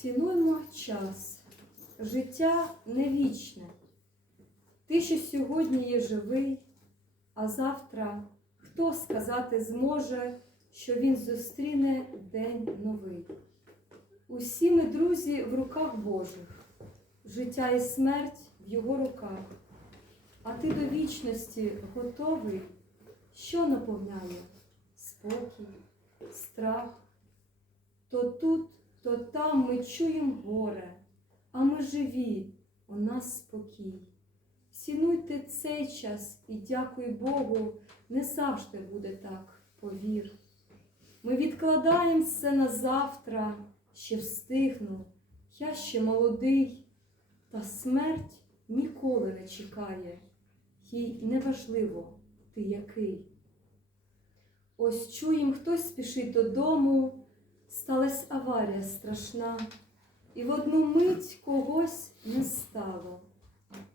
Цінуймо час. Життя не вічне. Ти, що сьогодні є живий, а завтра хто сказати зможе, що він зустріне день новий. Усі ми, друзі, в руках Божих, життя і смерть в його руках. А ти до вічності готовий, що наповняє спокій, страх. То тут, то там ми чуємо горе, а ми живі, у нас спокій. Цінуйте цей час і дякуй Богу, не завжди буде так, повір. Ми відкладаємо все на завтра, ще встигну, я ще молодий, та смерть ніколи не чекає, їй неважливо, ти який. Ось чуєм, хтось спішить додому, сталась аварія страшна, і в одну мить когось не стало.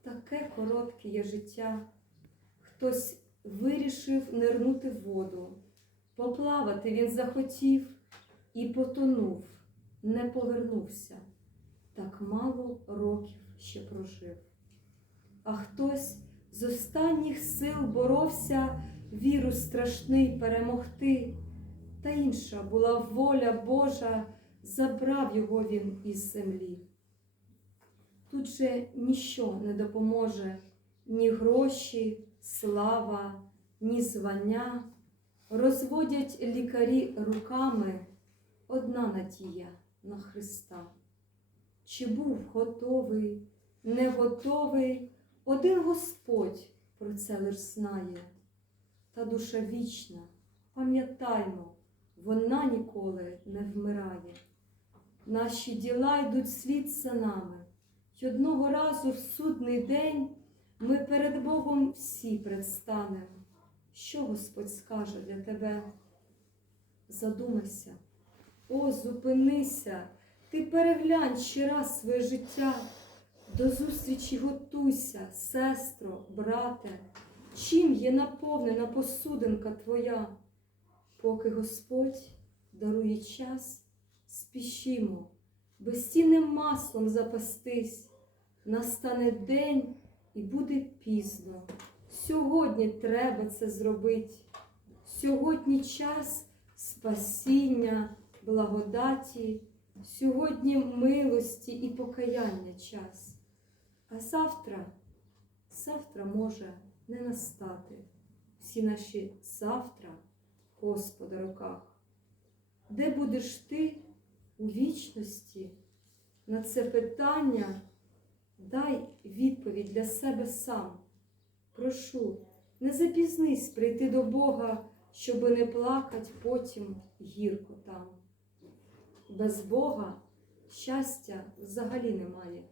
Таке коротке є життя. Хтось вирішив нирнути в воду, поплавати він захотів і потонув, не повернувся. Так мало років ще прожив. А хтось з останніх сил боровся вірус страшний перемогти, та інша була воля Божа, забрав його він із землі. Тут же ніщо не допоможе, ні гроші, слава, ні звання. Розводять лікарі руками одна надія на Христа. Чи був готовий, не готовий, один Господь про це лиш знає. Та душа вічна, пам'ятаймо, вона ніколи не вмирає. Наші діла йдуть слід за нами. й одного разу в судний день ми перед Богом всі предстанемо. Що Господь скаже для тебе? Задумайся, о, зупинися, ти переглянь ще раз своє життя. До зустрічі готуйся, сестро, брате, чим є наповнена посудинка твоя, поки Господь дарує час, спішімо, безцінним маслом запастись, настане день і буде пізно. Сьогодні треба це зробити. Сьогодні час спасіння, благодаті, сьогодні милості і покаяння час. А завтра, завтра може не настати. Всі наші завтра, Господа, руках. Де будеш ти у вічності? На це питання дай відповідь для себе сам. Прошу, не запізнись прийти до Бога, щоби не плакать потім гірко там. Без Бога щастя взагалі немає.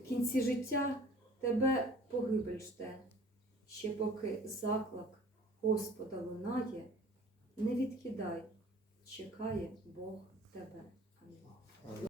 В кінці життя тебе погибель жде. Ще поки заклик Господа лунає, не відкидай, чекає Бог тебе.